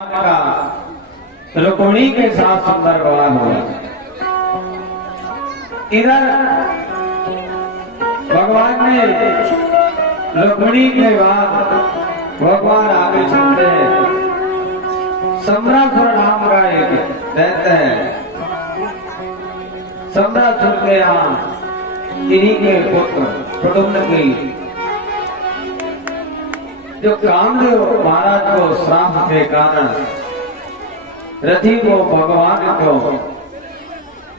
का रुक्मिणी के साथ सुंदर विवाह हुआ। इधर भगवान ने रुक्मिणी के बाद भगवान आगे चलते हैं। सम्रासुर नाम का एक दैत्य है। सम्रासुर के यहाँ इन्हीं के पुत्र प्रद्युम्न की जो कामदेव महाराज को श्राप के कारण रथी को भगवान को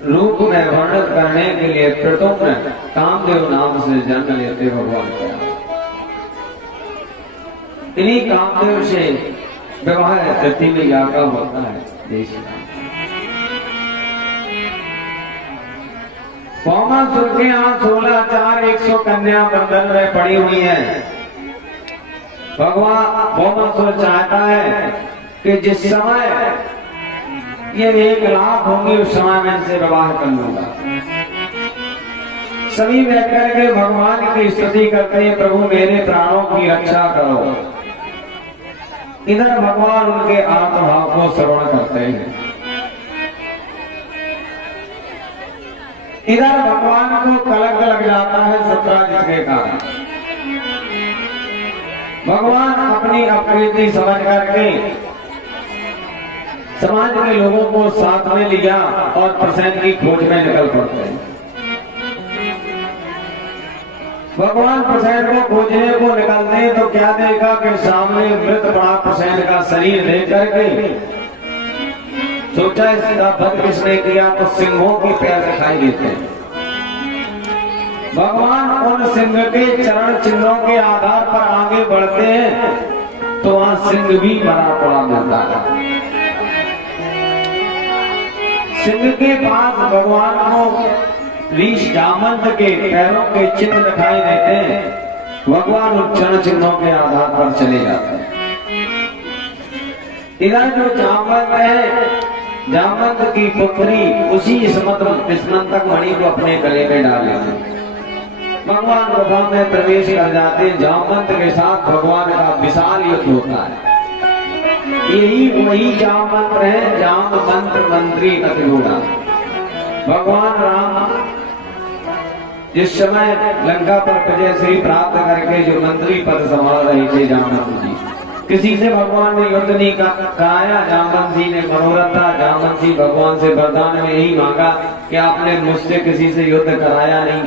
रूप में वर्णन करने के लिए प्रद्युम्न कामदेव नाम से जन्म लेते भगवान का। इन्हीं कामदेव से विवाह रथी में यागा होता है। देश भौमासुर के यहाँ 16,100 कन्या बंधन में पड़ी हुई है। भगवान भौमासुर चाहता है कि जिस समय ये 1 लाख होंगे उस समय मैं इनसे विवाह कर लूंगा। सभी बैठकर के भगवान की स्तुति करते हैं, प्रभु मेरे प्राणों की रक्षा करो। इधर भगवान उनके आत्मभाव को श्रवण करते हैं। इधर भगवान को कलंक लग जाता है सत्राजित के कारण। भगवान अपनी अप्रीति समझ करके समाज के लोगों को साथ में लिया और प्रसन्न की खोज में निकल पड़ते हैं। भगवान प्रसन्न को खोजने को निकलते हैं तो क्या देखा कि सामने मृत पड़ा प्रसन्न का शरीर देख करके सोचा इसका वध किसने किया, तो सिंहों की पैर दिखाई देते हैं। भगवान उन सिंह के चरण चिन्हों के आधार पर आगे बढ़ते हैं तो वहां सिंह भी बड़ा पड़ा मिलता है। सिंह के पास भगवान को ऋष जामंत के पैरों के चिन्ह दिखाई देते हैं। भगवान उन चरण चिन्हों के आधार पर चले जाते हैं। इधर जो जामंत है, जामंत की पुत्री उसी स्मंतक मणि को अपने गले में डाल लेते हैं। भगवान गुफा में प्रवेश कर जाते हैं। जामवंत के साथ भगवान का विशाल युद्ध होता है। यही वही जामवंत है, जामवंत मंत्री अतिगुणा। भगवान राम जिस समय लंका पर विजय श्री प्राप्त करके जो मंत्री पद संभाल रहे थे जामवंत जी, किसी से भगवान ने युद्ध नहीं कराया। जामवंत जी ने मनोरथ था। जामवंत जी भगवान से वरदान में यही मांगा कि आपने मुझसे किसी से युद्ध कराया नहीं,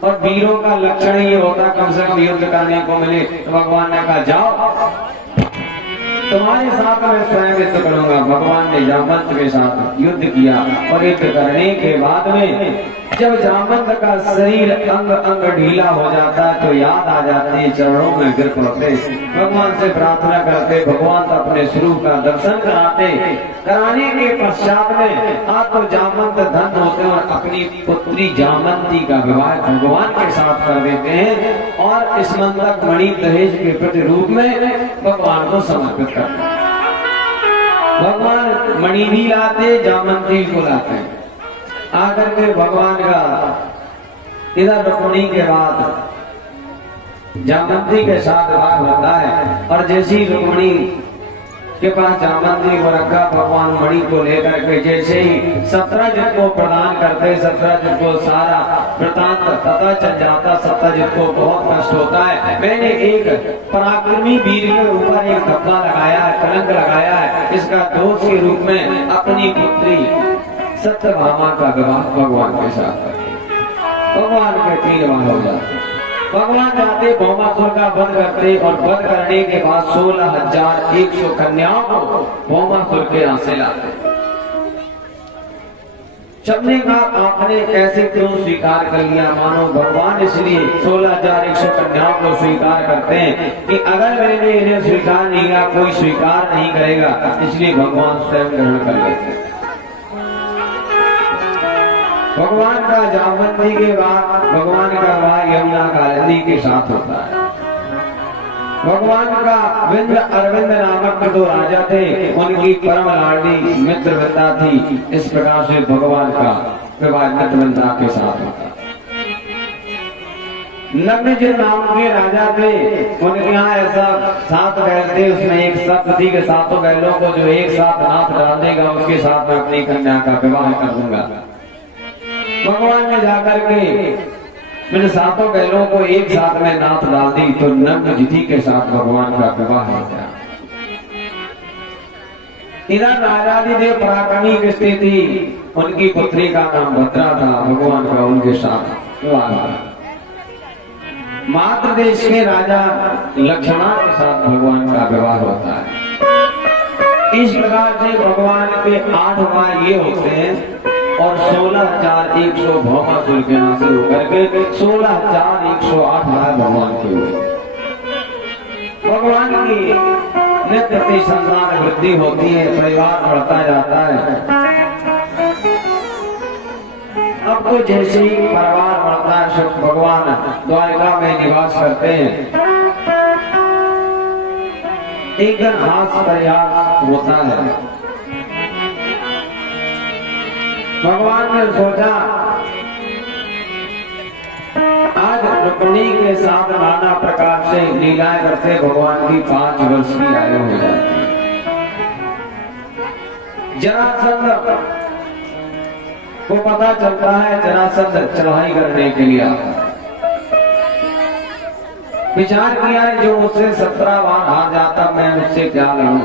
और वीरों का लक्षण ये होता कम से कम युद्ध करने को मिले। तो भगवान ने कहा जाओ तुम्हारे साथ मैं स्वयं युद्ध करूंगा। भगवान ने जामवंत के साथ युद्ध किया और युद्ध करने के बाद में जब जामवंत का शरीर अंग अंग ढीला हो जाता है तो याद आ जाती है, चरणों में गिर पड़ते, भगवान से प्रार्थना करते। भगवान तो अपने स्वरूप का दर्शन कराने के पश्चात में आप तो जामवंत धन होते हैं और अपनी पुत्री जामवंती का विवाह भगवान के साथ कर देते हैं और स्मंतक मणि दहेज के प्रति रूप में भगवान को समर्पित करते हैं। भगवान मणि भी लाते, जामवंती को लाते हैं। आकर के भगवान का इधर रुक्मिणी के बाद जामवंती के साथ विवाह होता है। और जैसी रुक्मिणी के पास जामवंती को रखा, भगवान मणि को लेकर के जैसे ही सत्यजित को प्रदान करते, सत्यजित को सारा वृतांत पता चल जाता। सत्यजित को बहुत कष्ट होता है। मैंने एक पराक्रमी वीर के ऊपर एक धब्बा लगाया है, कलंक लगाया है, इसका दोष के रूप में अपनी पुत्री सत्यभामा का विवाह भगवान के साथ करते। भगवान के 3 विवाह हो जाते। भगवान जाते भौमासुर का वध करते और वध करने के बाद 16,100 कन्याओं को भौमासुर के यहाँ से लाते। सबने कहा आपने ऐसे क्यों स्वीकार कर लिया? मानो भगवान इसलिए 16,100 कन्याओं को स्वीकार करते हैं कि अगर मैंने इन्हें स्वीकार नहीं किया कोई स्वीकार नहीं करेगा, इसलिए भगवान स्वयं ग्रहण कर लेते हैं। भगवान का जामवंती के बाद भगवान का विवाह यमुना कालिंदी के साथ होता है। भगवान का विंध्य अरविंद नामक 2 राजा थे, उनकी परम लाडली मित्रवृंदा थी। इस प्रकार से भगवान का विवाह मित्रवृंदा के साथ होता है। नग्नजित नाम के राजा थे, उनके यहाँ ऐसा 7 बैल थे, उसमें एक शर्त थी कि 7 बैलों को जो एक साथ नाथ डाल देगा उसके साथ मैं अपनी कन्या का विवाह कर दूंगा। भगवान ने जाकर के मैंने 7 बैलों को एक साथ में नाथ डाल दी तो नग्नजित के साथ भगवान का विवाह हो गया। इधर राजाधिदेव पराक्रमी किसती थी, उनकी पुत्री का नाम भद्रा था, भगवान का उनके साथ विवाह हुआ। मात्र देश के राजा लक्ष्मण के साथ भगवान का विवाह होता है। इस प्रकार से भगवान के 8 भाई ये होते हैं और 16,100 भौमासुर के नाम से होकर के 16,108 भाई भगवान के हुए। भगवान की नित्य संसार वृद्धि होती है, परिवार बढ़ता जाता है। अब तो जैसे ही परिवार बढ़ता है, भगवान द्वारका में निवास करते हैं। एक दिन हास प्रयास होता है। भगवान ने सोचा आज रुक्मिणी के साथ नाना प्रकार से लीलाएं करते भगवान की 5 वर्ष की आयु हो जाती है। जरासंध को पता चलता है, जरासंध चढ़ाई करने के लिए विचार किया है जो मुझसे 17 बार हार जाता मैं उससे क्या लड़ूं।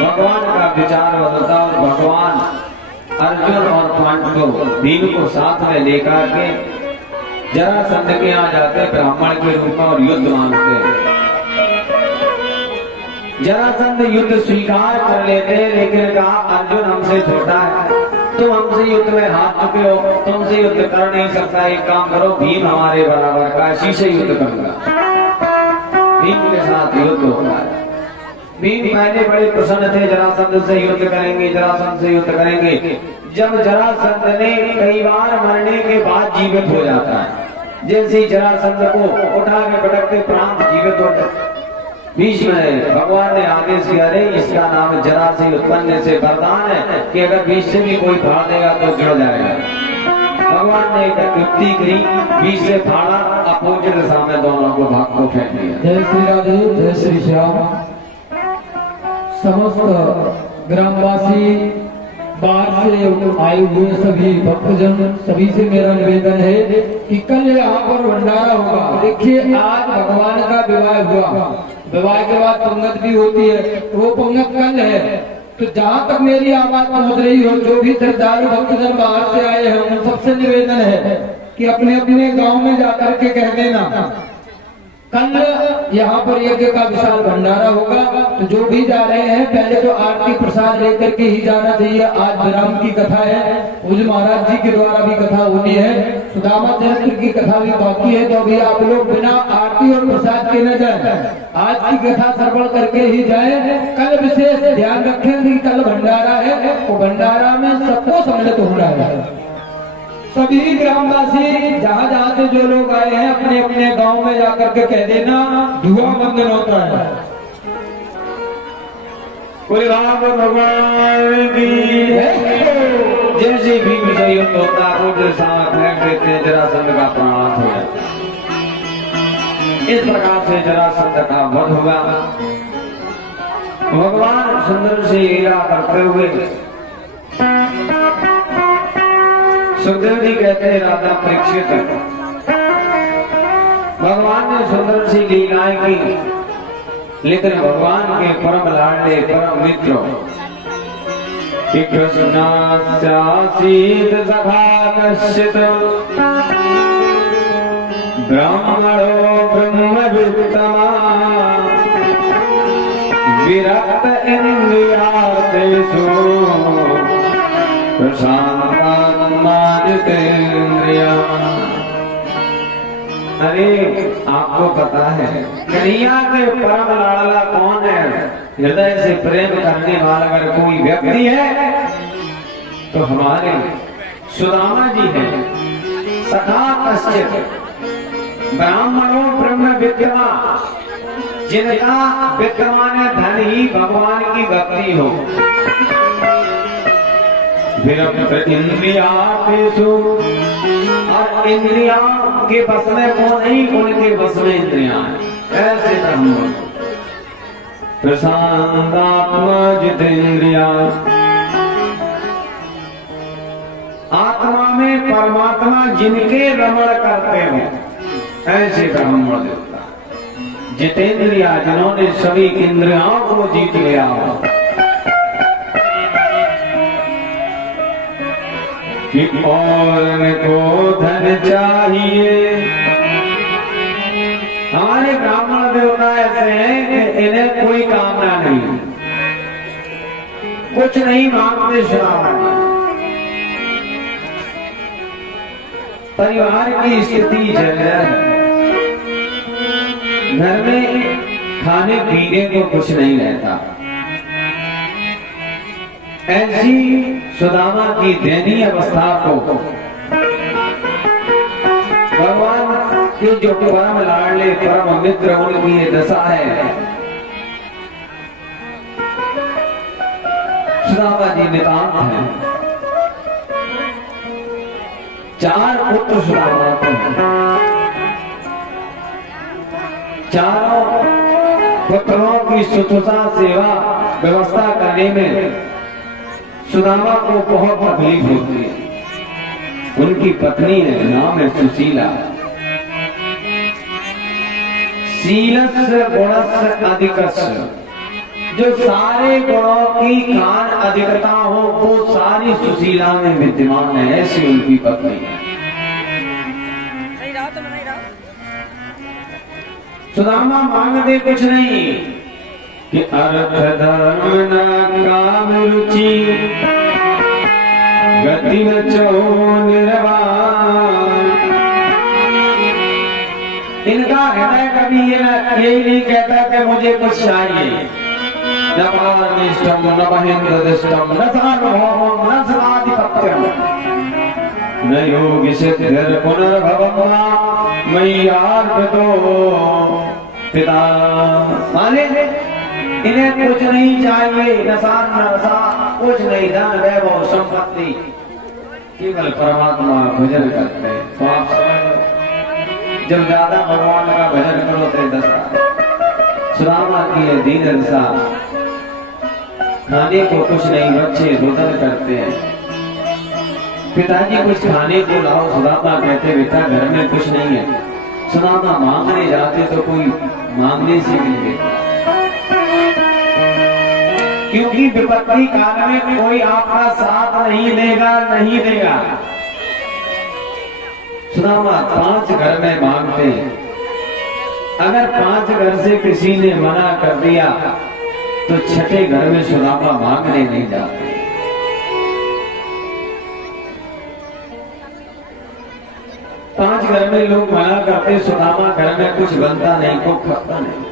भगवान का विचार बदलता और भगवान अर्जुन और पांडव भीम को साथ में लेकर के जरासंध के यहाँ जाते ब्राह्मण के रूप में और युद्ध मांगते। जरासंध युद्ध स्वीकार कर लेते, लेकिन कहा अर्जुन हमसे छोटा है, तुम हमसे युद्ध में हार चुके हो, तुमसे युद्ध कर नहीं सकता, एक काम करो भीम हमारे बराबर का, इसी से युद्ध करूंगा। भीम के साथ युद्ध होता है। भीम पहले बड़े प्रसन्न थे, जरासंध से युद्ध करेंगे, जरासंध से युद्ध करेंगे। जब जरासंध ने कई बार मरने के बाद जीवित हो जाता है, जैसे ही जरासंध को उठा के पटकते प्राण जीवित होते, बीच में भगवान ने आदेश किया, अरे इसका नाम जरा से उत्पन्न से वरदान है कि अगर बीच से भी कोई फाड़ देगा तो गिर जाएगा। भगवान ने एक युक्ति की, बीच से फाड़ा, अपोजिट दिशा में दोनों को भाग को फेंक दिया। जय श्री राधे, जय श्री श्याम। समस्त ग्रामवासी, बाहर से आए हुए सभी भक्तजन, सभी से मेरा निवेदन है कि कल यहाँ पर भंडारा होगा। देखिए आज भगवान का विवाह हुआ, विवाह के बाद पंगत भी होती है, वो पंगत कल है। तो जहाँ तक मेरी आवाज पहुँच रही हो, जो भी श्रद्धालु भक्तजन बाहर से आए हैं उन सबसे निवेदन है कि अपने अपने गांव में जाकर के कह देना कल यहाँ पर यज्ञ का विशाल भंडारा होगा। तो जो भी जा रहे हैं पहले तो आरती प्रसाद लेकर के ही जाना चाहिए। आज विराम की कथा है, पूज्य महाराज जी के द्वारा भी कथा होनी है, सुदामा चरित्र की कथा भी बाकी है। तो अभी आप लोग बिना आरती और प्रसाद के न जाए, आज की कथा श्रवण करके ही जाए। कल विशेष ध्यान रखें कि कल भंडारा है, तो भंडारा में सबको सम्मिलित होना है। सभी ग्रामवासी जहाँ जहाँ से जो लोग आए हैं अपने अपने गांव में जाकर के कह देना धुआं बंधन होता है। कोई राम भगवान की जैसे भी विषय युद्ध होता है वो साथ फेंक देते, जरासंध का प्राण हो जाता। इस प्रकार से जरासंध का वध हुआ। भगवान सुंदर से लीला करते हुए सुखदेव जी कहते हैं, राजा परीक्षित भगवान ने सुंदर सी लीलाएं की, लेकिन भगवान के परम लाडले परम मित्र कि कृष्णास्यासीत सखा कश्चित् ब्राह्मणो ब्रह्मवित्तमा विरक्त इंद्रियार्थेषु अरे आपको पता है कन्हैया के परम लाडला कौन है? हृदय से प्रेम करने वाला अगर कोई व्यक्ति है तो हमारे सुदामा जी हैं। सखा कश्चित् ब्राह्मणों ब्रह्म विद्यमा, जिनका विद्यमान धन ही भगवान की भक्ति हो। फिर इंद्रियातेषु, और इंद्रिया के बस में वो नहीं, उनके बस में इंद्रियां ऐसे ब्रह्म। प्रशांतात्मा जितेंद्रिया, आत्मा में परमात्मा जिनके रमण करते हो ऐसे ब्राह्मण देवता। जितेंद्रिया, जिन्होंने सभी इंद्रियों को जीत लिया हो। कि और को धन चाहिए। हमारे ब्राह्मण देवता ऐसे हैं कि इन्हें कोई कामना नहीं, कुछ नहीं मांगते श्रावण। परिवार की स्थिति चल है, घर में खाने पीने को कुछ नहीं रहता। ऐसी सुदामा की दयनीय अवस्था को भगवान के जो परम लाडले परम मित्र उनकी ये दशा है। सुदामा जी नितांत हैं। 4 पुत्र सुदामा को, चारों पुत्रों की शुश्रूषा सेवा व्यवस्था करने में सुदामा को बहुत तकलीफ होती है। उनकी पत्नी है, नाम है सुशीला। शीलस्य गुणस्य अधिकस्य, जो सारे गुणों की खान अधिकता हो वो सारी सुशीला में विद्यमान है, ऐसी उनकी पत्नी है। सुदामा मांगते कुछ नहीं कि अर्थ धर्म न काम रुचि गति न चो निर्वाण। इनका हृदय कभी यही नहीं कहता कि मुझे कुछ चाहिए। न पारमिष्टम न महेंद्रदिष्टम न सार्वभौमम न सदाधिपत्यम न योगी सिद्धिर पुनर्भवम मय्यार्पितो पिता। माने इन्हें कुछ नहीं चाहिए, न सार न रसा, कुछ नहीं, धन वैभव संपत्ति, केवल परमात्मा भजन करते हैं। तो आप समझ लो, जब ज्यादा भगवान का भजन करो तो दशा सुदामा की है दीन दशा। खाने को कुछ नहीं, बच्चे रोदन करते हैं, पिताजी कुछ खाने को लाओ। सुदामा कहते बेटा घर में कुछ नहीं है। सुदामा मांगने जाते तो कोई मांगने से मिल देता, क्योंकि विपत्ति काल में कोई आपका साथ नहीं देगा, नहीं देगा। सुदामा 5 घर में मांगते, अगर 5 घर से किसी ने मना कर दिया तो 6ठे घर में सुदामा मांगने नहीं जाते। पांच घर में लोग मना करते, सुदामा घर में कुछ बनता नहीं, को खाता नहीं।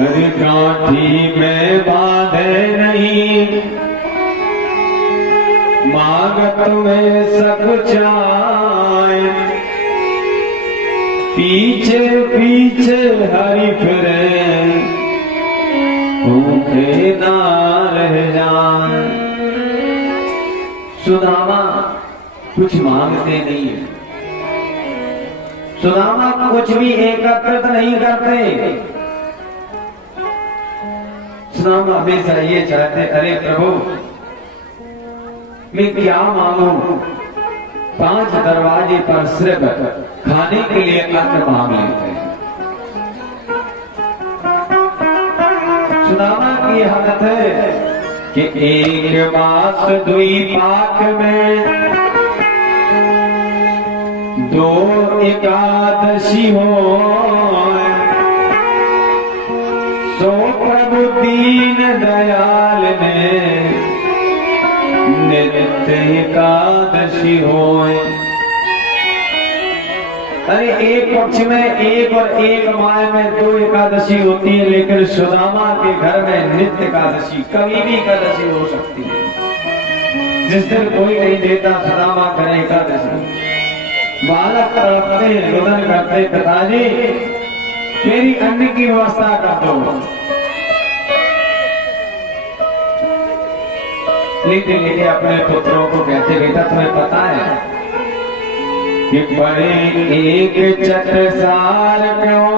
अरे काठी में बांधे नहीं, मांगत में सब चाय। पीछे पीछे हरि फिरे, भूखे ना रह जाए। सुदामा कुछ मांगते नहीं है, सुदामा कुछ भी एकत्रित नहीं करते। सुदामा हमेशा ये चाहते, अरे प्रभु मैं क्या मांगू। 5 दरवाजे पर सिर्फ खाने के लिए अन्न मांग लेते हैं। सुदामा की हालत है कि एक मास द्विपाक में 2 एकादशी हो, सो प्रभु दीन दयाल में नित्य एकादशी होए। अरे एक पक्ष में एक और एक माह में 2 एकादशी होती है, लेकिन सुदामा के घर में नित्य एकादशी, कभी भी एकादशी हो सकती है। जिस दिन कोई नहीं देता सुदामा करे एकादशी। बालक तड़पते हैं, रोदन करते, पिताजी मेरी अन्न की व्यवस्था कर दो। मीठे मीठे अपने पुत्रों को कहते, बेटा तुम्हें पता है कि बड़े एक चटसार क्यों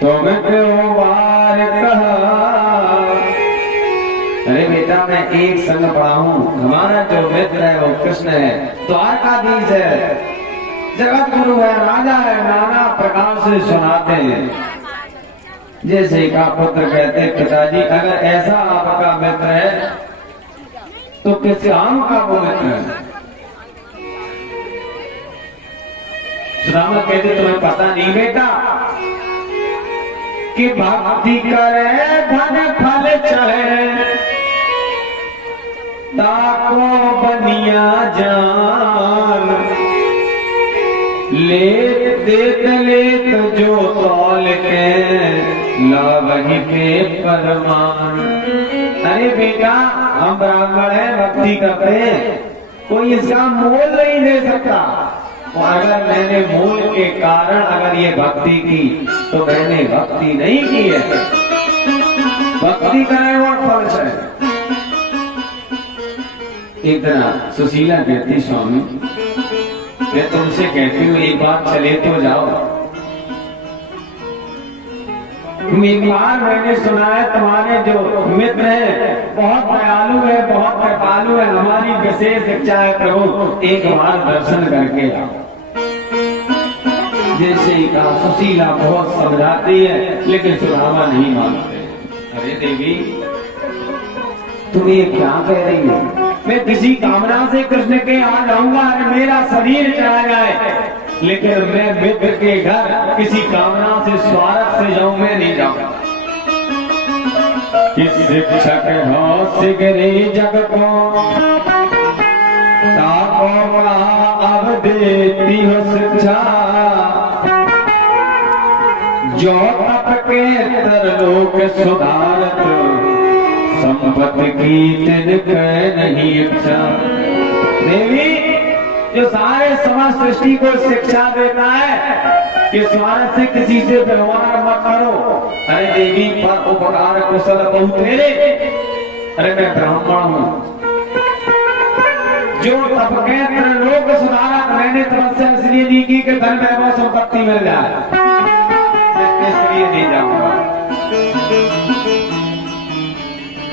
तुम क्यों वार कहा। अरे बेटा मैं एक संग पढ़ा हूं, हमारा जो मित्र है वो कृष्ण है, द्वारकाधीश है, जगत गुरु है, राजा है, नाना प्रकार से सुनाते हैं। जैसे का पुत्र कहते, पिताजी अगर ऐसा आपका मित्र है तो किस काम का वो मित्र है। सुदामा कहते तुम्हें पता नहीं बेटा कि भक्ति करे धन फल चढ़े, ताको बनिया जान, लेत जो तौल के लावही पे परमान। अरे बेटा हम ब्राह्मण है, भक्ति करते हैं, कोई इसका मोल नहीं दे सकता। और अगर मैंने मूल के कारण अगर ये भक्ति की तो मैंने भक्ति नहीं की है। भक्ति करें और फल है। एक दिन सुशीला कहती, स्वामी मैं तुमसे कहती हूँ एक बार चले तो जाओ। एक बार मैंने सुना है तुम्हारे जो मित्र है बहुत दयालु है, बहुत कृपालु है, हमारी विशेष इच्छा है प्रभु एक बार दर्शन करके आओ। जैसे ही कहा, सुशीला बहुत समझाती है लेकिन सुदामा नहीं मानते। अरे देवी तुम ये क्या कह रही हो, मैं किसी कामना से कृष्ण के आ जाऊंगा, अरे मेरा शरीर चला जाए, लेकिन मैं मित्र के घर किसी कामना से स्वार्थ से जाऊं, मैं नहीं जाऊंगा। कि शिक्षक हो सिगरे जग को ताको अब देती हो शिक्षा, जो तप के तरलोक सुधारत, संपत्ति की तिनके नहीं इच्छा। देवी जो सारे समाज सृष्टि को शिक्षा देता है कि स्वार्थ से किसी से व्यवहार मत करो। अरे देवी पर उपकार कुशल बहुत तेरे। अरे मैं ब्राह्मण हूँ, जो तप के त्रिलोक सुधारक, मैंने तपस्या इसलिए नहीं की कि धन वैभव संपत्ति मिल जाए, मैं इसलिए नहीं जाऊंगा।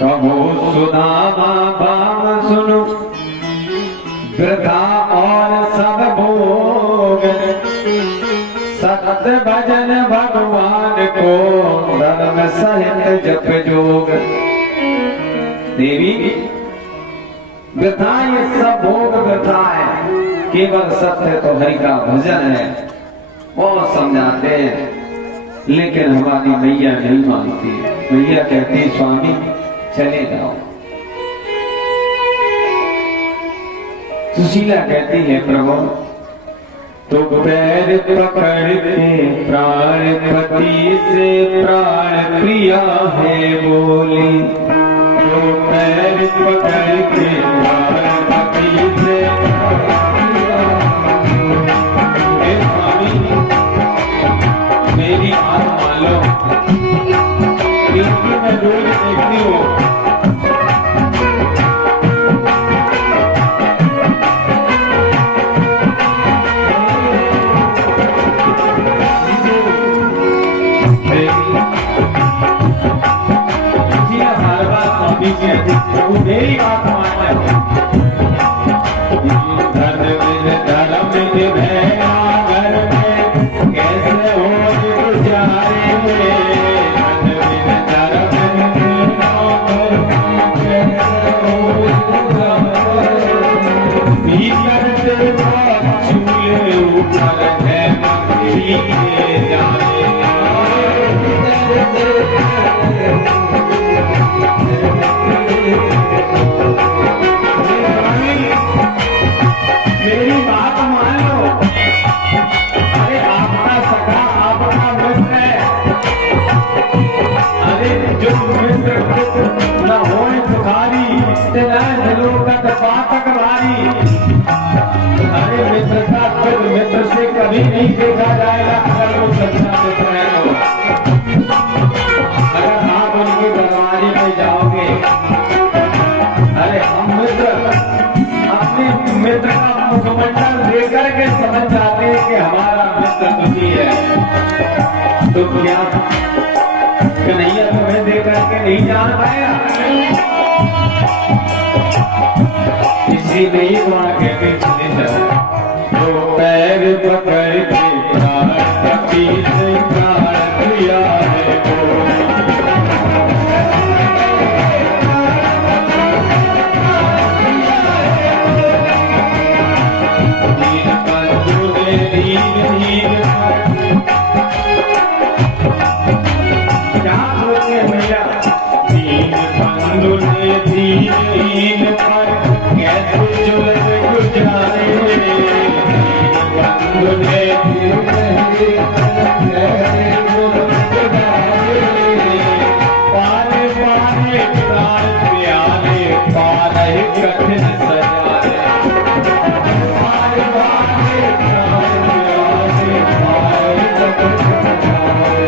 कहो सुदामा बाम सुनो, वृथा और सब भोग, सत्य भजन भगवान को, धर्म सहित जप जोग। देवी वृथा ये सब भोग वृथा है, केवल सत्य तो हरि का भजन है। बहुत समझाते हैं लेकिन हमारी मैया नहीं मानती। मैया कहती स्वामी चले जाओ। सुशीला कहती है प्रभु तो पैर पकड़ के प्राणपति से प्राण प्रिया है बोली, तो पैर पकड़ के प्राणपति से स्वामी मेरी बात मान लो, इसकी मैं रोज देखती हूँ। मेरी बात मान लो, धर्म घर में कैसे हो गुजारे, भीतर से चूल्हे ऊपर है मेरी बात मान लो। अरे आपका सखा आपका मित्र है, अरे जो मित्र न हो सुखारी पातक भारी। अरे मित्रता खुद मित्र से कभी नहीं देखा जाएगा अगर वो सच्चा मित्र है तो। अगर आप उनके दरबारे में जाओगे किया कन्हैया तुम्हें दे करके नहीं जान पाया। इसी नहीं दुआ कहते चले जाओ तो पैर पकड़ के प्राण कपी से प्राण दिया है वो। दीन बंधु ने दीन हीन क्या सोचे भैया दीन बंधु ने दीन हीन पर कैसे जुलस गुजारे। बंधु ने पाले पाले प्राण प्याले पाले कठिन सजाए। पाले पाले प्राण प्याले पाले कठिन सजाए।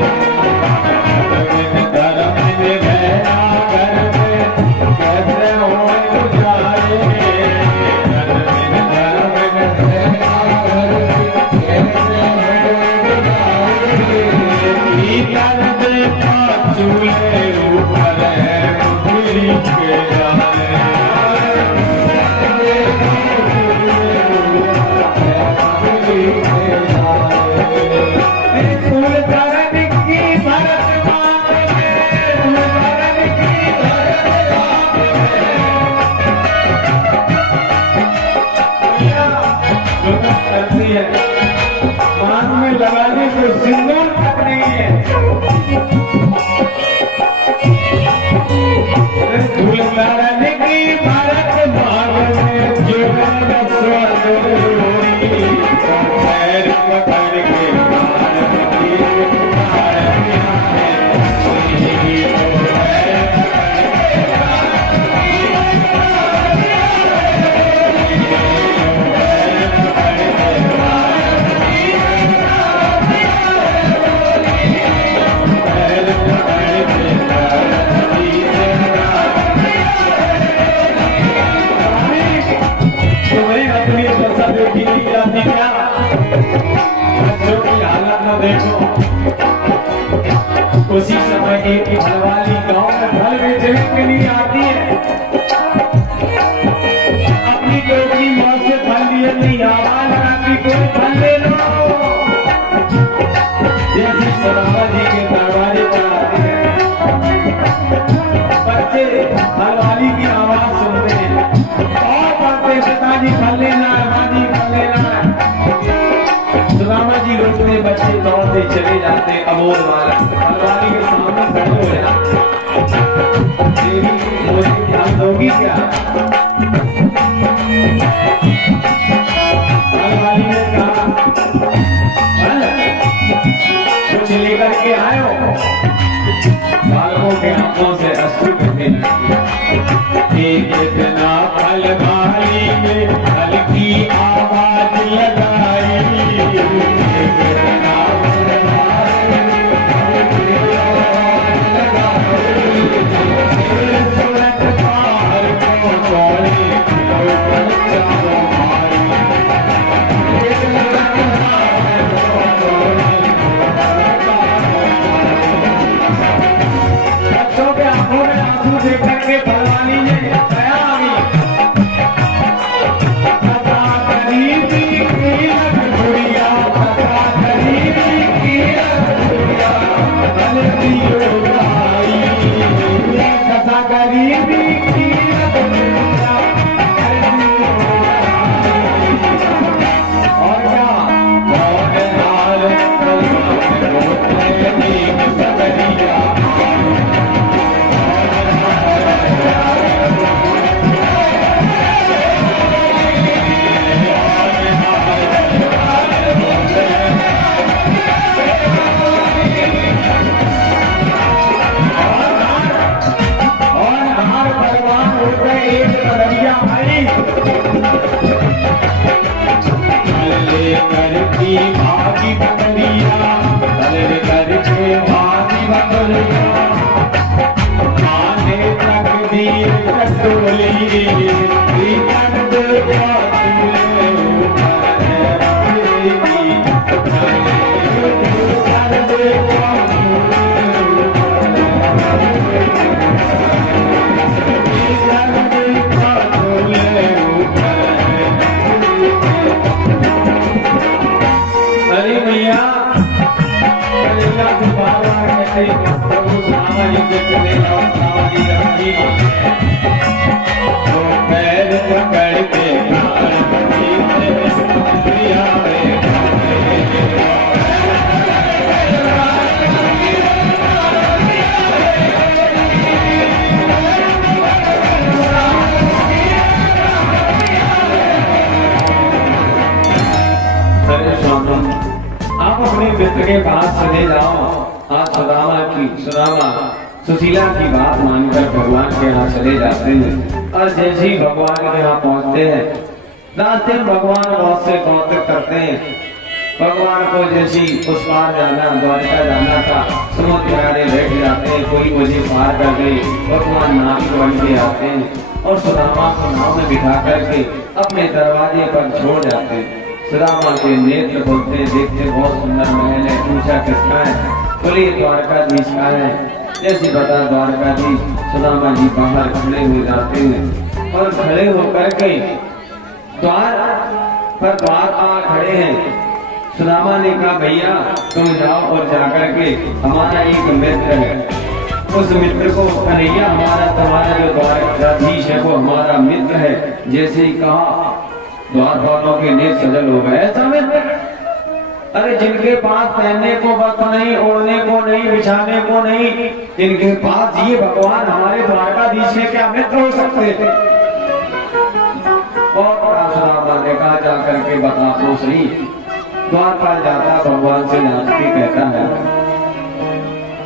धर्म में रहना घर में कैसे हो गुजारे। चूल्हे ऊपर मुखरी के फूल धरन की भरत करती है मान में लगाने को सिंदूर तक नहीं है। धूलधारन की भारत मांग में जुगन स्वरूरी पैर पकड़ के देखो उसी समय एक फलवाली गांव में फल बेचने के लिए आती है। अपनी कोई मौत से फल लिए नहीं आवाज लगाती कोई फल ले लो। जैसे सदावा जी के दरवाजे पर आते हैं बच्चे फलवाली की आवाज सुनते हैं और पढ़ते पिताजी फल लेना है माँ जी फल लेना है। सुदामा जी रोकते बच्चे दौड़ते चले जाते अबोध वाला फलवाली के सामने खड़े हो जाते। देवी मुझे ध्यान दोगी क्या? फलवाली ने कहा कुछ लेकर के आए हो। बालकों के हाथों से अश्रु बहने लगे। एक इतना फलवाली में हल्की आवाज लगाई। बच्चों के आंखों में आंसू देख करके फलवाली ने करती भागी बकरिया दल करके भागी बकरिया आने तकदीर टटोली दर्द का प्रभु सुदामा जी से चले जाओ, सुदामा जी जब नहीं मानते तो पैर पकड़ के आप अपने मित्र के पास चले जाओ। आज सुदामा सुशीला की बात मानकर भगवान के यहाँ चले जाते हैं और जैसे ही भगवान के यहाँ पहुंचते हैं, रास्ते में भगवान बहुत से कौतुक करते हैं। भगवान को जैसी उस पार जाना, द्वारका जाना था, समुद्र किनारे बैठ जाते हैं, कोई मुझे पार कर गई, भगवान नाविक बन के आते हैं और सुदामा को नाव में बिठा करके अपने दरवाजे पर छोड़ जाते हैं। सुदामा के नेत्र खोलते देखते बहुत सुंदर महल है। पूछा किसका है? बोले द्वारकाधीश का है। जैसे बता द्वारकाधीश, सुदामा जी बाहर खड़े हुए जाते हैं और खड़े होकर के द्वार खड़े हैं। सुदामा ने कहा भैया तुम जाओ और जाकर के हमारा एक मित्र है, उस मित्र को कन्हैया हमारा तुम्हारा जो द्वारकाधीश है वो हमारा मित्र है। जैसे ही कहा द्वारपालों के नेत्र सजल हो गए। ऐसा मित्र, अरे जिनके पास पहनने को वस्त्र नहीं, ओढ़ने को नहीं, बिछाने को नहीं, जिनके पास ये भगवान हमारे द्वारकाधीश में क्या मित्र हो सकते थे? और सुदामा ने कहा जा करके बता तो सही। द्वारपाल जाता भगवान से जानती कहता है,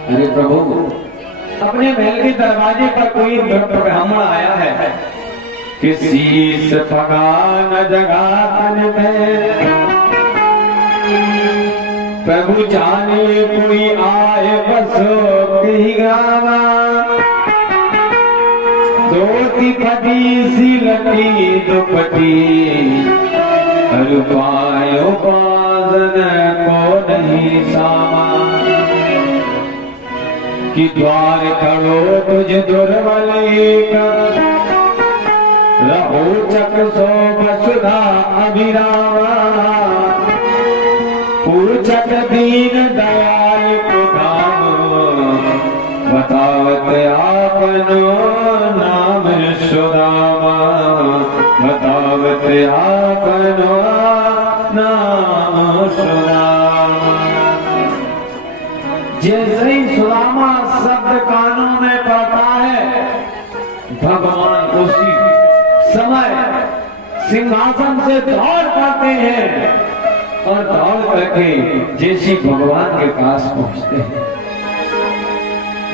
अरे प्रभु अपने महल के दरवाजे पर कोई ब्राह्मण आया है, किसी से पगान जगा तन में, प्रभु जाने कोई आए बसो की गावा, धोती फटी सी लटी दुपटी, पायो बाजन को नहीं सामा, कि द्वार खड़ो तुझ दुर्बली का, रहो चक सो बसुधा अभिरामा, पूछक दीन दयाल को धाम, बतावत आपनो नाम सुदामा, बतावत आपनो नाम सुदामा। जैसे ही सुदामा शब्द कानों में पड़ता है, भगवान उसी समय सिंहासन से दौड़ पाते हैं और दौड़ करके जैसे भगवान के पास पहुंचते हैं।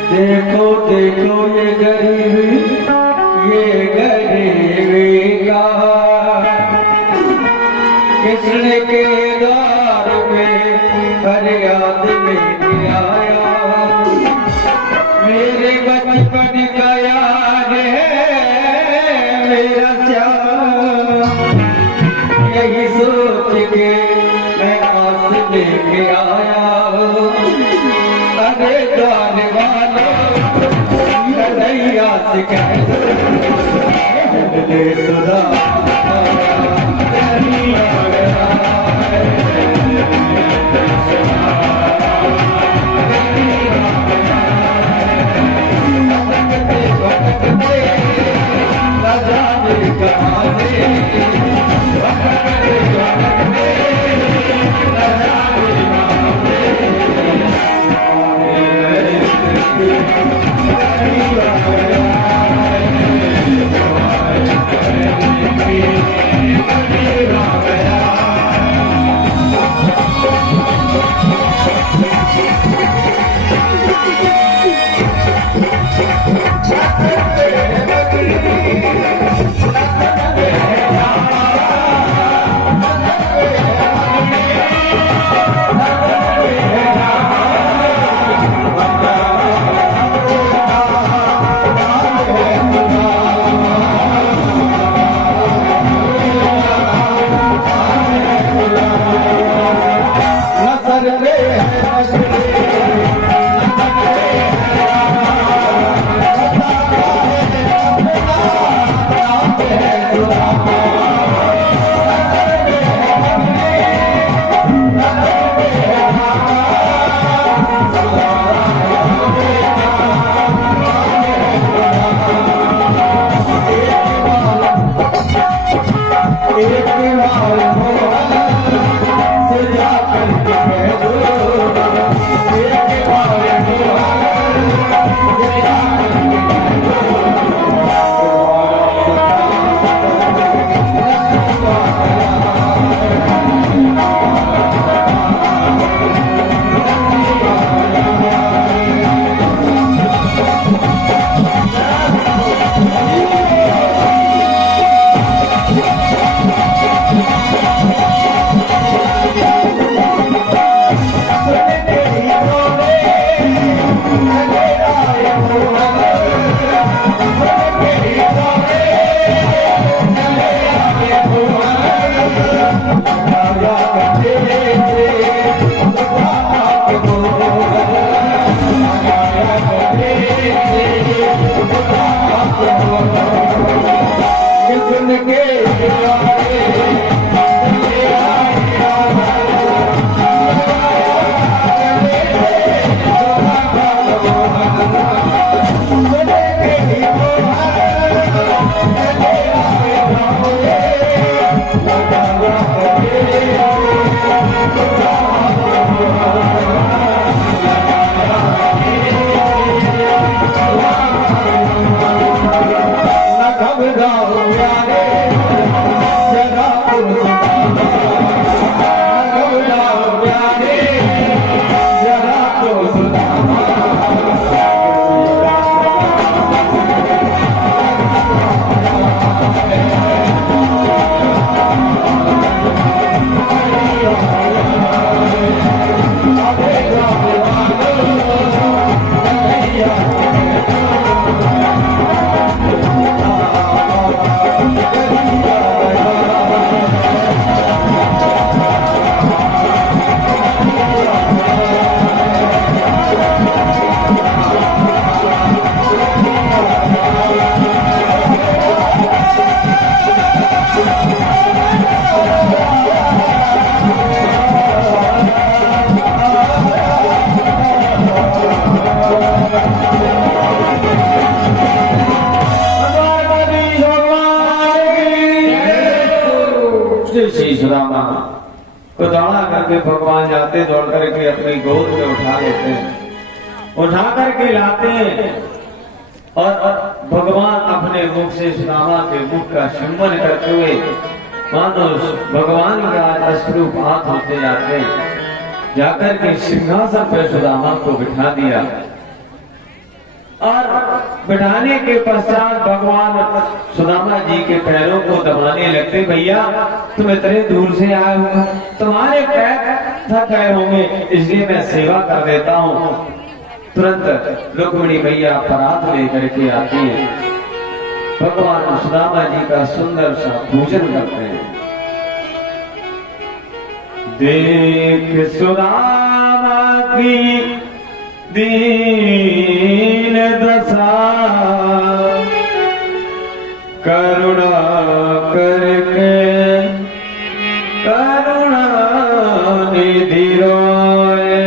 देखो देखो ये गरीबी का किसने के द्वार में फरियाद लेके आया, मेरे बचपन का याद है मेरा श्याम, यही सोच के मैं आस लेके आया। अरे जाने वालों कन्हैया से कह दे सुधा Thank you. श्री सुदामा को दौड़ा करके भगवान जाते दौड़ करके अपनी गोद में उठा लेते हैं, उठा करके लाते हैं और भगवान अपने मुख से सुदामा के मुख का चुंबन करते हुए मानो भगवान का अश्रुपात होते जाते हैं। जाकर के सिंहासन पर सुदामा को बिठा दिया और बिठाने के पश्चात भगवान सुदामा जी के पैरों को दबाने लगते। भैया तुम इतने दूर से आए हो, तुम्हारे पैर थक गए होंगे, इसलिए मैं सेवा कर देता हूँ। तुरंत रुक्मिणी भैया परात लेकर के आती है, भगवान सुदामा जी का सुंदर सा पूजन करते हैं। देख सुदामा की दीन दशा, करुणा करके करुणा निधि रोए,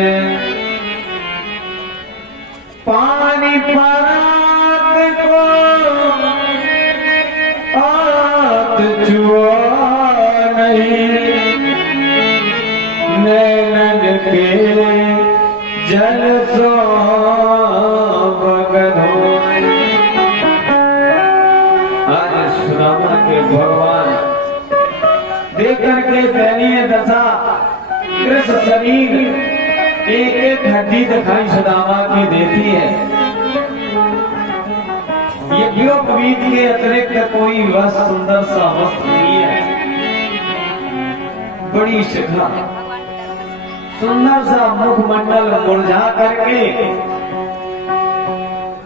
पानी परात को हाथ छुआ नहीं, नैनन के जल सो बगन होए। आज सुदामा के भगवान देख करके दयनीय दशा, कृष्ण शरीर एक एक हड्डी दिखाई सुदामा की देती है। यज्ञोपवीत के अतिरिक्त कोई वस्त्र सुंदर सा वस्त्र नहीं है। बड़ी शिखा, सुंदर सा मुखमंडल मुरझा करके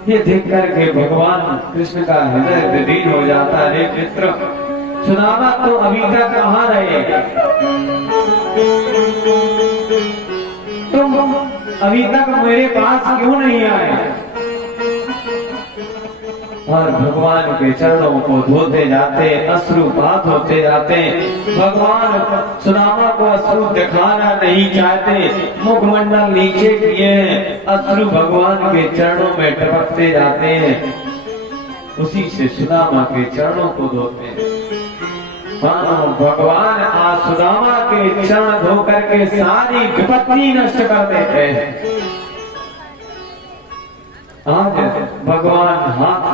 ये देख करके भगवान कृष्ण का हृदय विदीन हो जाता है। रे मित्र, सुदामा तो अभी तक कहाँ रहे, तुम अभी तक मेरे पास क्यों नहीं आए? और भगवान के चरणों को धोते जाते, अश्रुपात होते जाते। भगवान सुदामा को अश्रु दिखाना नहीं चाहते, मुखमंडल नीचे किए, अश्रु भगवान के चरणों में टपकते जाते हैं। उसी से सुदामा के चरणों को धोते हैं। भगवान आज सुदामा के चरण धो करके सारी विपत्ति नष्ट कर देते हैं। आज भगवान हाथ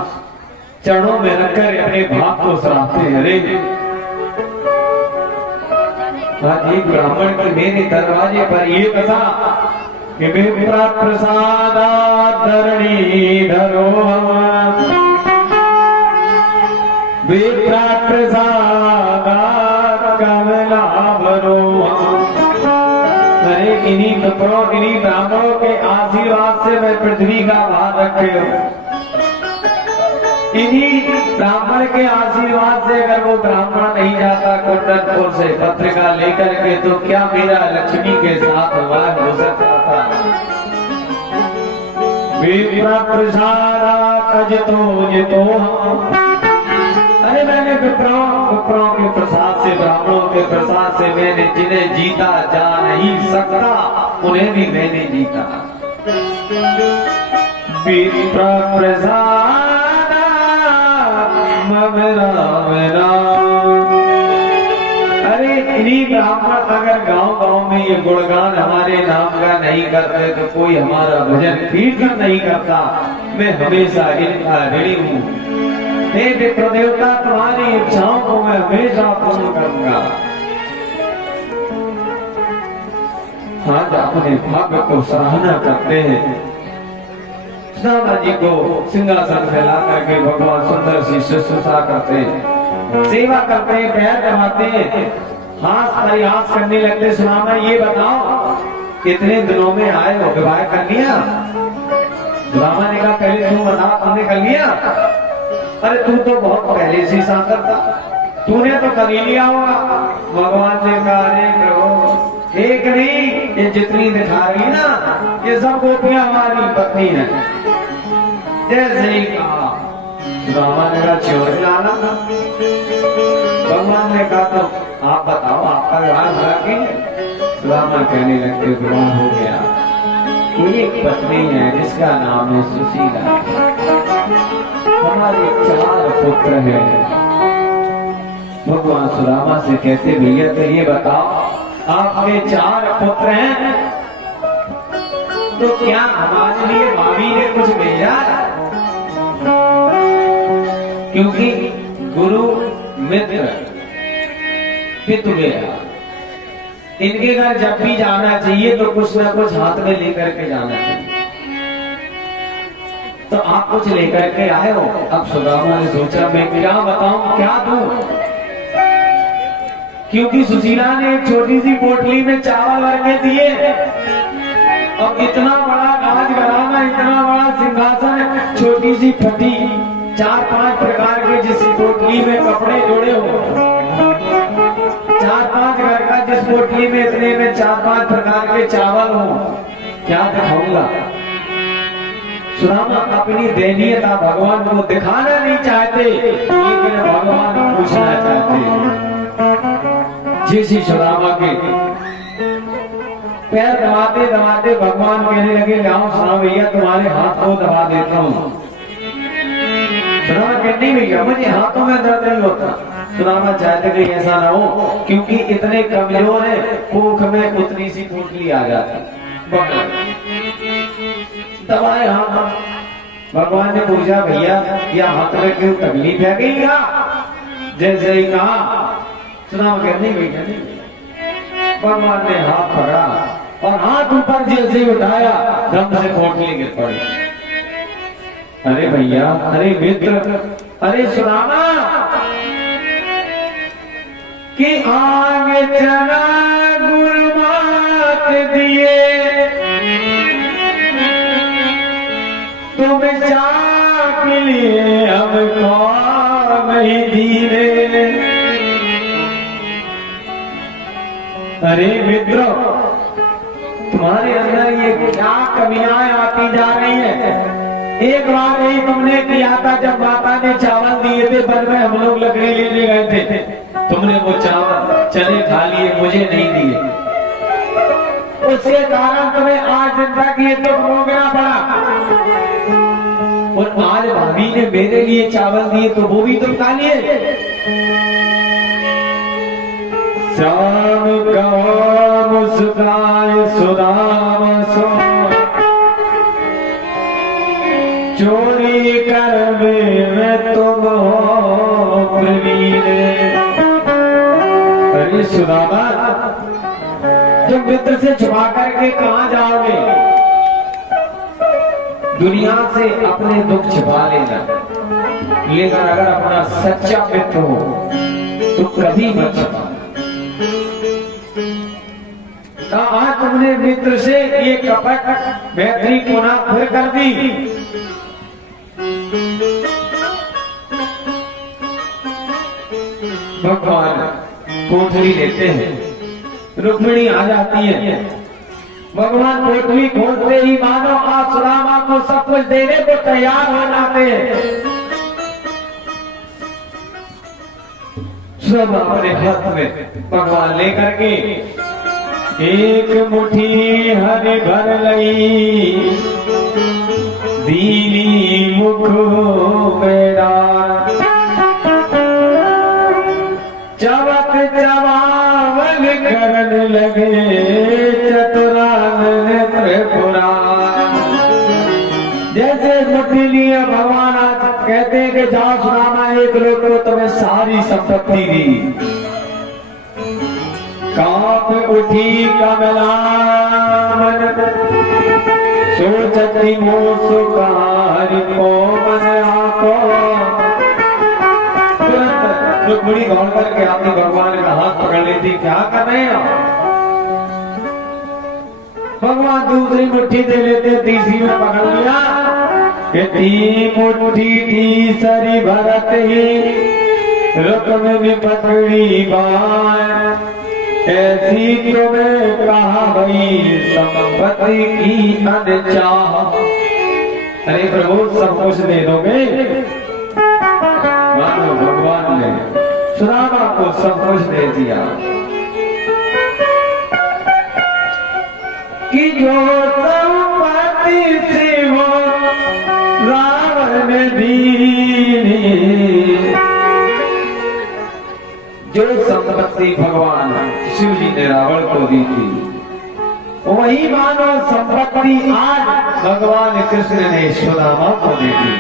चरणों में रखकर अपने भाव को सराहते हैं। अरे आज एक ब्राह्मण के मेरे दरवाजे पर ये कथा कि विप्र प्रसादा धरणी धरो, विप्र प्रसादा कमला भरो। अरे इन्हीं विप्रों, इन्हीं ब्राह्मणों के आशीर्वाद से मैं पृथ्वी का भार रखे हूँ। इन्हीं ब्राह्मण के आशीर्वाद से अगर वो ब्राह्मण नहीं जाता कुंडनपुर से पत्रिका लेकर के, तो क्या मेरा लक्ष्मी के साथ विवाह हो सकता था? विप्र प्रसादा तजतो जितो हम। अरे मैंने विप्रों के प्रसाद से, ब्राह्मणों के प्रसाद से मैंने जिन्हें जीता जा नहीं सकता, उन्हें भी मैंने जीता। विप्र प्रसाद अरे इन्हीं ब्राह्मण अगर गांव-गांव में ये गुणगान हमारे नाम का नहीं करते तो कोई हमारा भजन कीर्तन नहीं करता। मैं हमेशा इनका ऋणी हूँ। हे विप्र देवता, तुम्हारी इच्छाओं को मैं हमेशा पूर्ण करूंगा। आज अपने भाग्य को सराहना करते हैं। सुदामा जी को सिंहासन फैला करके भगवान सुंदर सी शुश्रूषा करते हैं, सेवा करते हैं, पैर दबाते हैं, हाथ परिहास करने लगते। सुदामा ये बताओ कितने दिनों में आए हो, विवाह कर लिया? सुदामा ने कहा पहले तुम बता, तुमने कर लिया? अरे तू तो बहुत पहले से सांसद था, तूने तो कर ही लिया होगा। भगवान ने कहा अरे प्रभु, एक नहीं, ये जितनी दिखा रही ना, ये सब गोपियां हमारी पत्नी है। जैसे ही कहा सुदामा ने कहा चोर लाना। भगवान ने कहा तो आप बताओ आपका विवाह हुआ कि? सुदामा कहने लगते विवाह हो गया। एक पत्नी है जिसका नाम है सुशीला, हमारे 4 पुत्र हैं। भगवान सुदामा से कहते भैया तो ये बताओ आपके 4 पुत्र हैं तो क्या हमारे लिए भाभी ने कुछ भेजा? क्योंकि गुरु मित्र पितु गया, इनके घर जब भी जाना चाहिए तो कुछ ना कुछ हाथ में लेकर के जाना चाहिए। तो आप कुछ लेकर के आए हो। अब सुदामा ने सोचा मैं क्या बताऊं, क्या दूं? क्योंकि सुशीला ने एक छोटी सी पोटली में चावल भर के दिए। अब इतना बड़ा काज घराना, इतना बड़ा सिंहासन, छोटी सी फटी 4-5 प्रकार के जिस पोटली में कपड़े जोड़े हो, 4-5 घर का जिस पोटली में इतने में 4-5 प्रकार के चावल हो, क्या दिखाऊंगा? सुदामा अपनी दयनीयता भगवान को दिखाना नहीं चाहते, लेकिन भगवान पूछना चाहते। जैसी सुदामा के पैर दबाते दबाते भगवान कहने लगे लाओ सुना भैया तुम्हारे हाथ को दबा देता हूँ। सुदामा कहती भैया मुझे हाथों में दर्द नहीं होता। सुदामा चाहते कि ऐसा ना हो, क्योंकि इतने कमजोर है, कोख में उतनी सी पोटली आ जाती। दबाए हाथ। भगवान ने पूछा भैया या हाथ में क्यों तकलीफ है गई? क्या जैसे ही कहा सुदामा कहती भैया नहीं। भगवान ने हाथ पकड़ा और हाथ ऊपर जैसे ही उठाया दम से पोटली गिर पड़ी। अरे भैया, अरे मित्र, अरे सुदामा कि आगे चला गुरमात दिए तुम चाक लिए हमको नहीं दीने। अरे मित्रों, तुम्हारे अंदर ये क्या कमियां आती जा रही है? एक बार यही तुमने किया था जब माता ने चावल दिए थे, वन में हम लोग लकड़ी लेने गए थे, तुमने वो चावल चने खा लिए, मुझे नहीं दिए। उसके कारण तुम्हें आज दिन तक ये तो भोगना पड़ा। और आज भाभी ने मेरे लिए चावल दिए तो वो भी तुम खा लिए। श्याम का मुस्काए सुदामा सो चोरी कर में तुम हो प्रवीण। अरे सुदामा, जब मित्र से छुपा करके कहां जाओगे? दुनिया से अपने दुख छिपा लेना, लेकिन अगर अपना सच्चा मित्र हो तो कभी मत छिपा। आज तुमने मित्र से ये कपट मैत्री पुनः फिर कर दी। भगवान कोठरी लेते हैं, रुक्मिणी आ जाती है। भगवान कोठरी खोलते ही मानो आज सुदामा को सब कुछ देने को तैयार हो जाते हैं। सब अपने हाथ में भगवान लेकर के एक मुट्ठी हरि भर लई दीनी मुख मेरा चवक चवावन करन लगे चतुरानन त्रिपुरा। जैसे मुट्ठी लिए भगवान आज कहते हैं कि जाओ सुदामा एक लोग को तुम्हें सारी संपत्ति दी। काप उठी कमला मन सोचती मोसुकारी को मन आको। तुरंत रुक्मिणी दौड़ करके आपने भगवान का हाथ पकड़ लेती। क्या कर रहे हैं? भगवान दूसरी मुट्ठी दे लेते, तीसरी में पकड़ लिया कि ती मुट्ठी तीसरी भरत ही रुक्मिणी पकड़ी बाण। ऐसी तुम्हें कहा भाई संपत्ति की अनचाह। अरे प्रभु सब कुछ दे दोगे? मानो भगवान ने सुदामा को सब कुछ दे दिया कि जो संपत्ति से वो रावण दीनी जो संपत्ति भगवान शिव जी ने रावण को दी थी, वही मानो संपत्ति आज भगवान कृष्ण ने सुदामा को दी थी।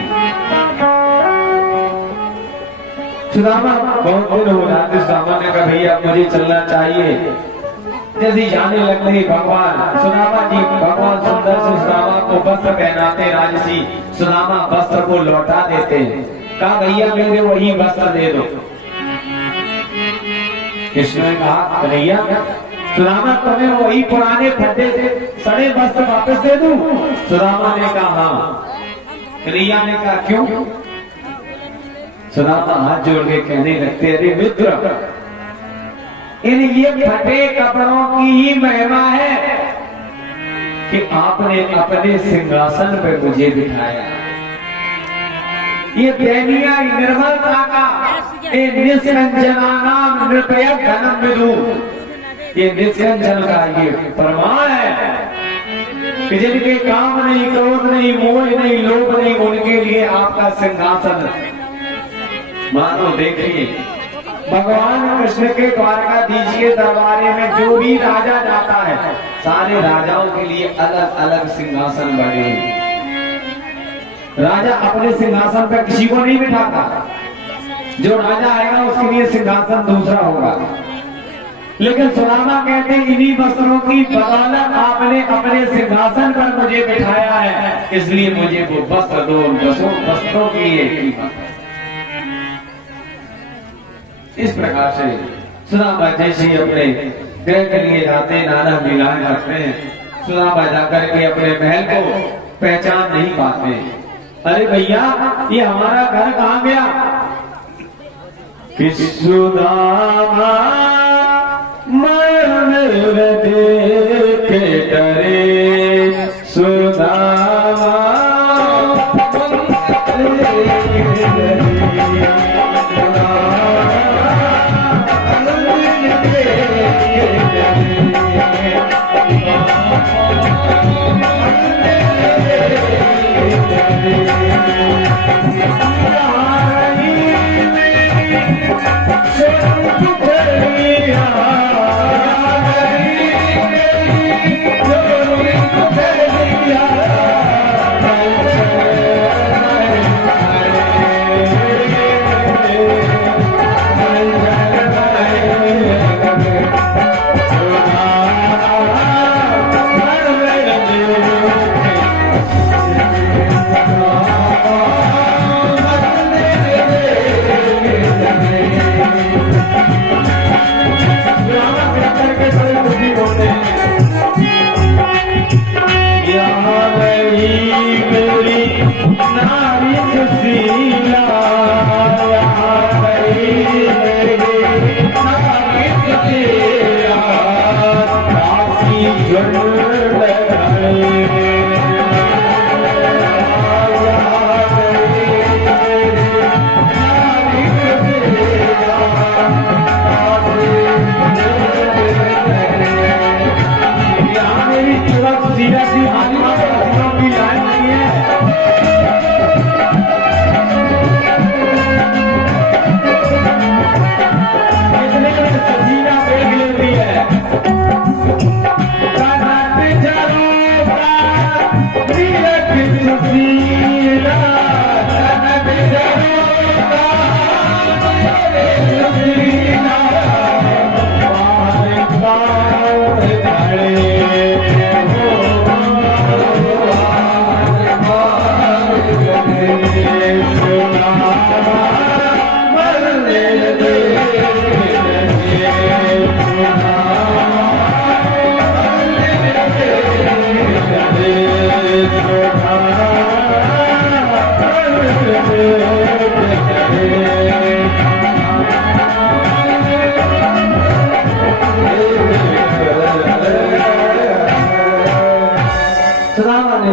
सुदामा बहुत दिन हो जाते, सुदामा ने कहा भैया मुझे चलना चाहिए। जैसे जाने लगते भगवान सुदामा जी, भगवान सुंदर से सुदामा को वस्त्र पहनाते, राजसी सुदामा वस्त्र को लौटा देते। कहा भैया मेरे वही वस्त्र दे दो। कृष्ण ने कहा भैया सुदामा तुम्हें वही पुराने फटे सड़े वस्त्र वापस दे दूं? सुदामा ने कहा हाँ। कन्हैया ने कहा क्यों? सुदामा हाथ जोड़ के कहने लगते, अरे मित्र, इन ये फटे कपड़ों की ही महिमा है कि आपने अपने सिंहासन पे मुझे बिठाया। ये दैनिया निर्मलता का, ये निष्कंचनानाम निर्भय धनम विदु, ये निष्कंचन का ये प्रमाण है कि जिनके काम नहीं, क्रोध नहीं, मोह नहीं, लोभ नहीं, उनके लिए आपका सिंहासन। मानो देखिए भगवान कृष्ण के द्वारकाधीश के दरबारे में जो भी राजा जाता है, सारे राजाओं के लिए अलग अलग सिंहासन बने। राजा अपने सिंहासन पर किसी को नहीं बिठाता, जो राजा आएगा उसके लिए सिंहासन दूसरा होगा। लेकिन सुदामा कहते इन्हीं वस्त्रों की बदौलत आपने अपने सिंहासन पर मुझे बिठाया है, इसलिए मुझे वो वस्त्र दो। वस्त्रों की कीमत। इस प्रकार से सुदामा जैसे अपने गृह के लिए जाते, नाना लीलाएं करते हैं, सुदामा जाकर के अपने महल को पहचान नहीं पाते। अरे भैया ये हमारा घर कहाँ गया? कि सुदामा मरने देखे डरे, सुदामा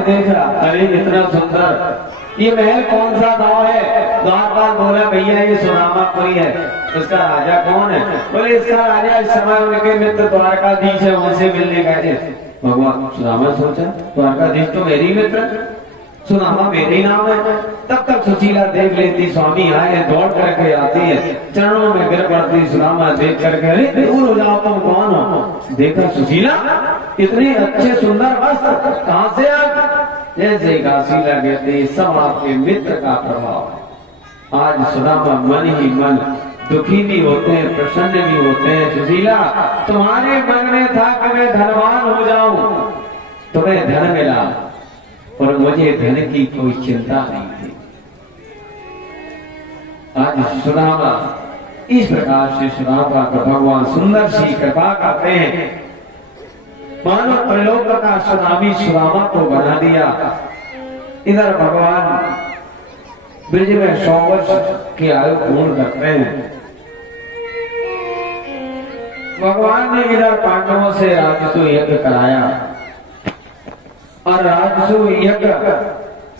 देखा, अरे इतना सुंदर ये महल कौन सा गांव है? द्वारपाल बोला भैया ये सुदामापुरी है। उसका राजा कौन है? बोले इसका राजा इस समय उनके मित्र द्वारकाधीश है, उनसे मिलने गए थे। भगवान सुदामा सोचा द्वारकाधीश तो मेरी मित्र, सुदामा मेरे नाम है। तब तक सुशीला देख लेती स्वामी आए, दौड़ करके आती है, चरणों में गिर पड़ती। सुदामा देख करके, अरे दूर हो जाओ, तुम कौन हो? देखा सुशीला, इतने अच्छे सुंदर वस्त्र कहां से आ? जैसे घासीला कहते, सब आपके मित्र का प्रभाव है। आज सुदामा मन ही मन दुखी भी होते हैं, प्रसन्न भी होते हैं। सुशीला, तुम्हारे मन में था कि मैं धनवान हो जाऊं, तुम्हें धन मिला, और मुझे धन की कोई चिंता नहीं थी। आज सुदामा इस प्रकार से सुदामा का भगवान सुंदर सी कृपा करते हैं, मानो त्रिलोक का सुनामी सुदामा को बना दिया। इधर भगवान ब्रज में 100 वर्ष की आयु पूर्ण करते हैं। भगवान ने इधर पांडवों से राजसूय यज्ञ कराया, और राजसूय यज्ञ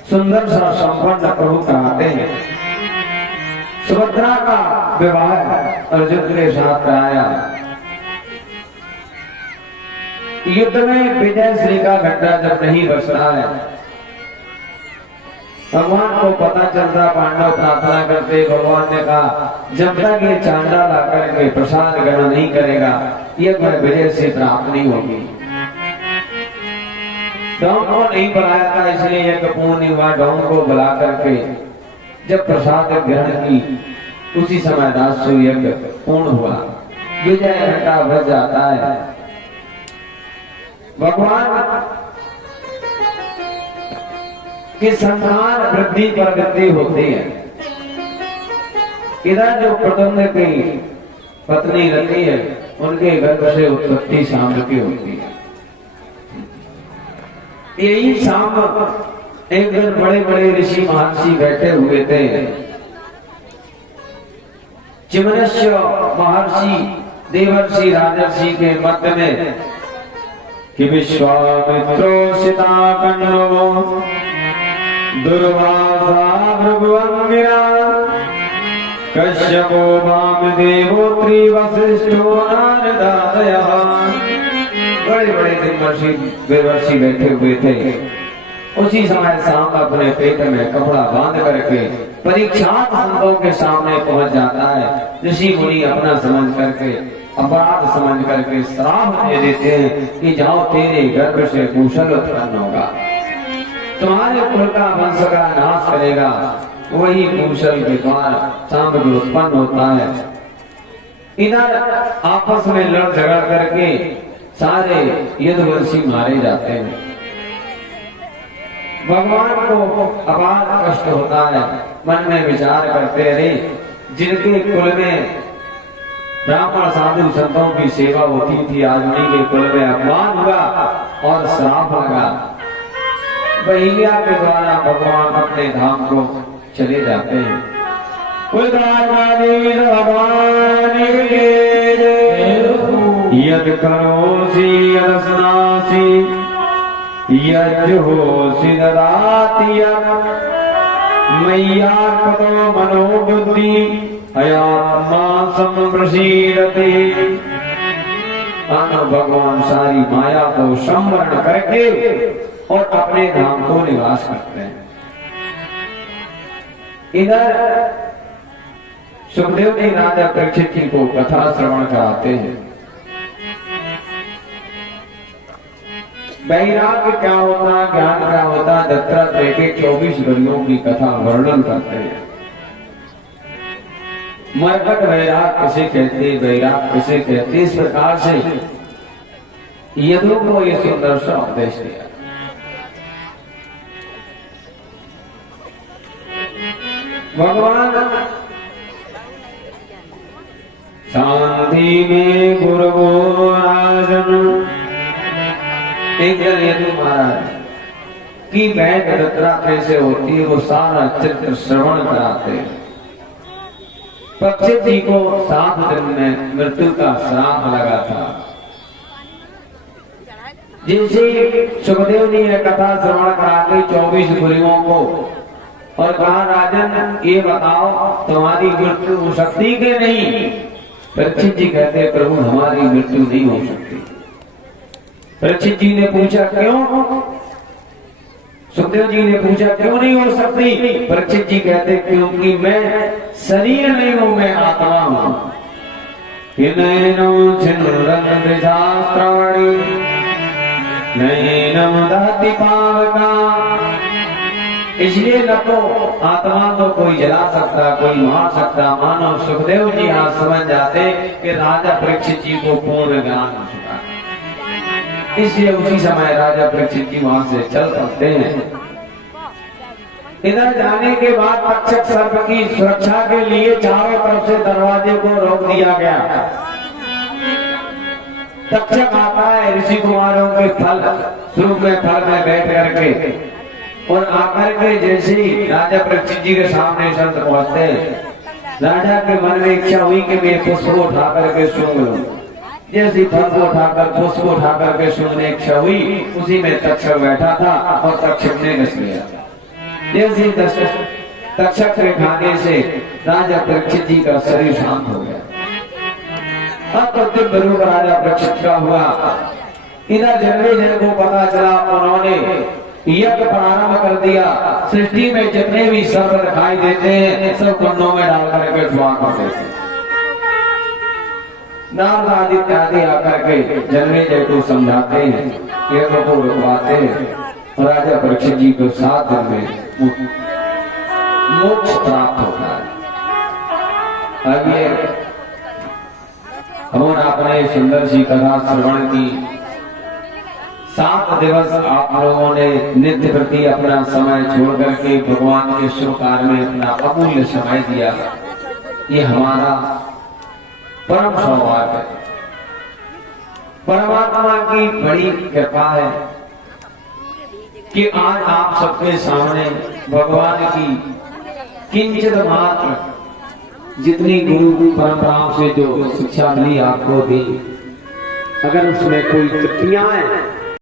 सुंदर सा संपन्न प्रभु कराते हैं। सुभद्रा का विवाह अर्जुन के साथ कराया। युद्ध में विजय श्री का घंटा जब नहीं बजता है, भगवान को पता चलता, पांडव प्रार्थना करते। भगवान ने कहा, जब तक ये चांदा ला करके प्रसाद ग्रहण नहीं करेगा, ये विजय से प्राप्त नहीं होगी। डॉन को नहीं बुलाया था, इसलिए यज्ञ पूर्ण नहीं हुआ। डॉन को बुला करके जब प्रसाद ग्रहण की, उसी समय राजसूय यज्ञ पूर्ण हुआ, विजय घंटा बज जाता है। भगवान की संतान वृद्धि प्रगति होती है। इधर जो प्रद्युम्न की पत्नी रहती है, उनके गर्भ से उत्पत्ति शाम की होती है। यही शाम एक दिन बड़े बड़े ऋषि महर्षि बैठे हुए थे। चिमनस्य महर्षि देवर्षि राजर्षि के मध्य में कि विश्वामित्रोषिता कन्नो दुर्वासा भृगुवन्दिरा कश्यपो वामदेवोत्री वसिष्ठो नारदादयः। बड़े बड़े देवर्षि बैठे हुए थे। उसी समय सांप अपने पेट में कपड़ा बांध करके परीक्षार्थ संतों के सामने पहुंच जाता है। ऋषि मुनि अपना समझ करके, अपराध समझ करके श्राप दे देते हैं कि जाओ, तेरे गर्भ से कुशल उत्पन्न होगा, तुम्हारे कुल का वंश का नाश करेगा। वही कुशल के द्वारा सांप भी उत्पन्न होता है। इधर आपस में लड़ झगड़ करके सारे यदुवंशी मारे जाते हैं। भगवान को अपार कष्ट होता है, मन में विचार करते रहे, जिनके कुल में ब्राह्मण साधु संतों की सेवा होती थी, आज उन्हीं के कुल में अपमान हुआ और श्राप लगा। बहिलिया के द्वारा भगवान अपने धाम को चले जाते हैं। भगवान यद करोसि यदस्नासि यज्जोसि ददाति मय्यार्पतो मनोबुद्धि अयात्मा संप्रसीदते। भगवान सारी माया को संवरण करके और अपने धाम को निवास करते हैं। इधर सुखदेव जी राजा परीक्षित जी को कथा श्रवण कराते हैं। वैराग्य क्या होता, ज्ञान क्या होता, दत्तात्रेय के 24 गलियों की कथा वर्णन करते हैं। मरकट वैराग किसे कहते, वैराग किसे कहते, इस प्रकार से यदु को ये सुंदर सा उपदेश दिया। भगवान शांति में गुरु राजन, एक जन यदु महाराज की बैठ यात्रा कैसे होती है, वो सारा चित्र श्रवण कराते हैं। परीक्षित जी को 7 दिन में मृत्यु का श्राप लगा था। जिनसे सुखदेव जी ने कथा श्रवण कराते 24 गुरुओं को और कहा, राजन ये बताओ तुम्हारी मृत्यु हो सकती कि नहीं? परीक्षित जी कहते, प्रभु हमारी मृत्यु नहीं हो सकती। परीक्षित जी ने पूछा, क्यों? सुखदेव जी ने पूछा क्यों नहीं हो सकती? परीक्षित जी कहते क्योंकि मैं शरीर नहीं हूं, मैं आत्मा हूं। नैनम छिन्नरन्ति शास्त्राणि नैनम दहति पावका। इसलिए न तो आत्मा को कोई जला सकता, कोई मार सकता। मानो सुखदेव जी आज समझ जाते कि राजा परीक्षित जी को पूर्ण ज्ञान हो चुका है, इसलिए उसी समय राजा परीक्षित जी वहां से चल सकते हैं। इधर जाने के बाद तक्षक सर्प की सुरक्षा के लिए चारों तरफ से दरवाजे को रोक दिया गया। तक्षक आता है ऋषि कुमारों के फल स्वरूप में फल में बैठ करके, और आकर के जैसे ही राजा परीक्षित जी के सामने संत पहुंचते, राजा के मन में इच्छा हुई कि मैं पुष्प को उठा करके सूंघ लूं। जैसे फल को उठाकर पुष्प को उठा करके सूंघने की इच्छा हुई, उसी में तक्षक बैठा था और तक्षक ने घस लिया। जैसे तक्षक के खाने से राजा परीक्षित जी का शरीर शांत हो गया। अब तो दिव्य रूप राजा परीक्षित का हुआ। इधर जन्मेजय को पता चला, उन्होंने यज्ञ प्रारंभ कर दिया। सृष्टि में जितने भी सर्प दिखाई देते हैं सब कुंडों में डाल करके जुआ कर देते हैं। नारद आदि इत्यादि आकर के जन्मेजय को समझाते हैं, यज्ञ को रुकवाते हैं, और राजा परीक्षित जी को 7 दिन में मोक्ष प्राप्त होता है। आइए हम आपने सुंदर सी कथा श्रवण की। 7 दिवस आप लोगों ने नित्य प्रति अपना समय छोड़ करके भगवान के शुभ कार्य में अपना अमूल्य समय दिया। ये हमारा परम सौभाग्य है। परमात्मा की बड़ी कृपा है कि आज आप सबके सामने भगवान की किंचित मात्र जितनी गुरु परंपराओं से जो शिक्षा मिली आपको दी, अगर उसमें कोई त्रुटियां हैं